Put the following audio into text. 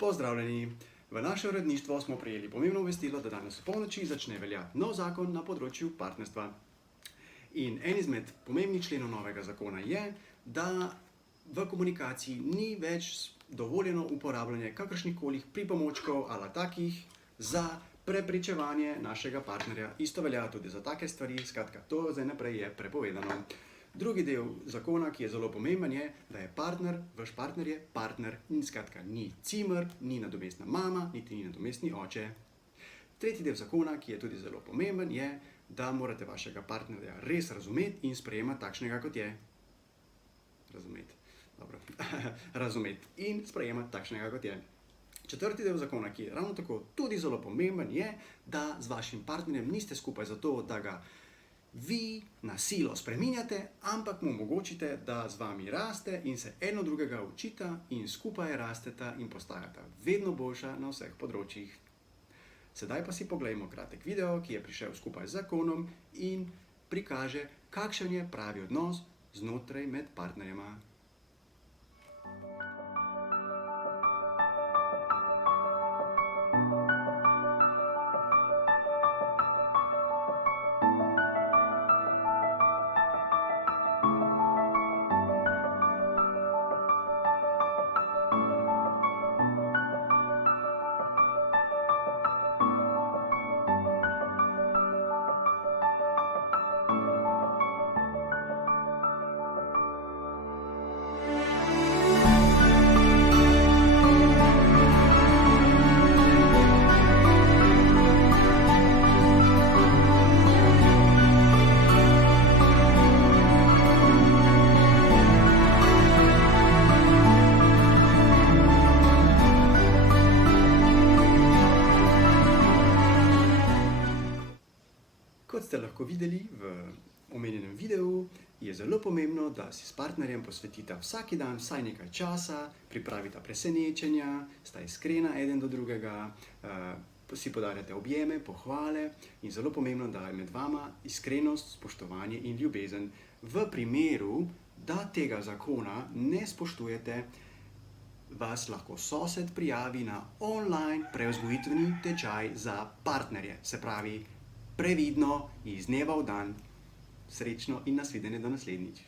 Pozdravljeni! V naše uredništvo smo prejeli pomembno obvestilo, da danes v polnoči začne veljati nov zakon na področju partnerstva. In en izmed pomembnih členov novega zakona je, da v komunikaciji ni več dovoljeno uporabljanje kakršnihkoli pripomočkov ali takih za prepričevanje našega partnerja. Isto velja tudi za take stvari, skratka, to zdaj naprej je prepovedano. Drugi del zakona, ki je zelo pomemben, je, da je partner, vaš partner je partner in skratka ni cimer, ni nadomestna mama, niti ni nadomestni oče. Tretji del zakona, ki je tudi zelo pomemben, je, da morate vašega partnerja res razumeti in sprejemati takšnega, kot je. Razumeti in sprejemati takšnega, kot je. Četrti del zakona, ki je ravno tako tudi zelo pomemben, je, da z vašim partnerjem niste skupaj zato, da ga vi na silo spreminjate, ampak mu omogočite, da z vami raste in se eno drugega učita in skupaj rasteta in postajata vedno boljša na vseh področjih. Sedaj pa si poglejmo kratek video, ki je prišel skupaj z zakonom in prikaže, kakšen je pravi odnos znotraj med partnerjema. Kot ste lahko videli v omenjenem videu, je zelo pomembno, da si s partnerjem posvetita vsak dan vsaj nekaj časa, pripravita presenečenja, sta iskrena eden do drugega, si podarjate objeme, pohvale in zelo pomembno, da je med vama iskrenost, spoštovanje in ljubezen. V primeru, da tega zakona ne spoštujete, vas lahko sosed prijavi na online prevzgojitveni tečaj za partnerje, se pravi, previdno iz dneva v dan. Srečno in nasvidenje do naslednjič.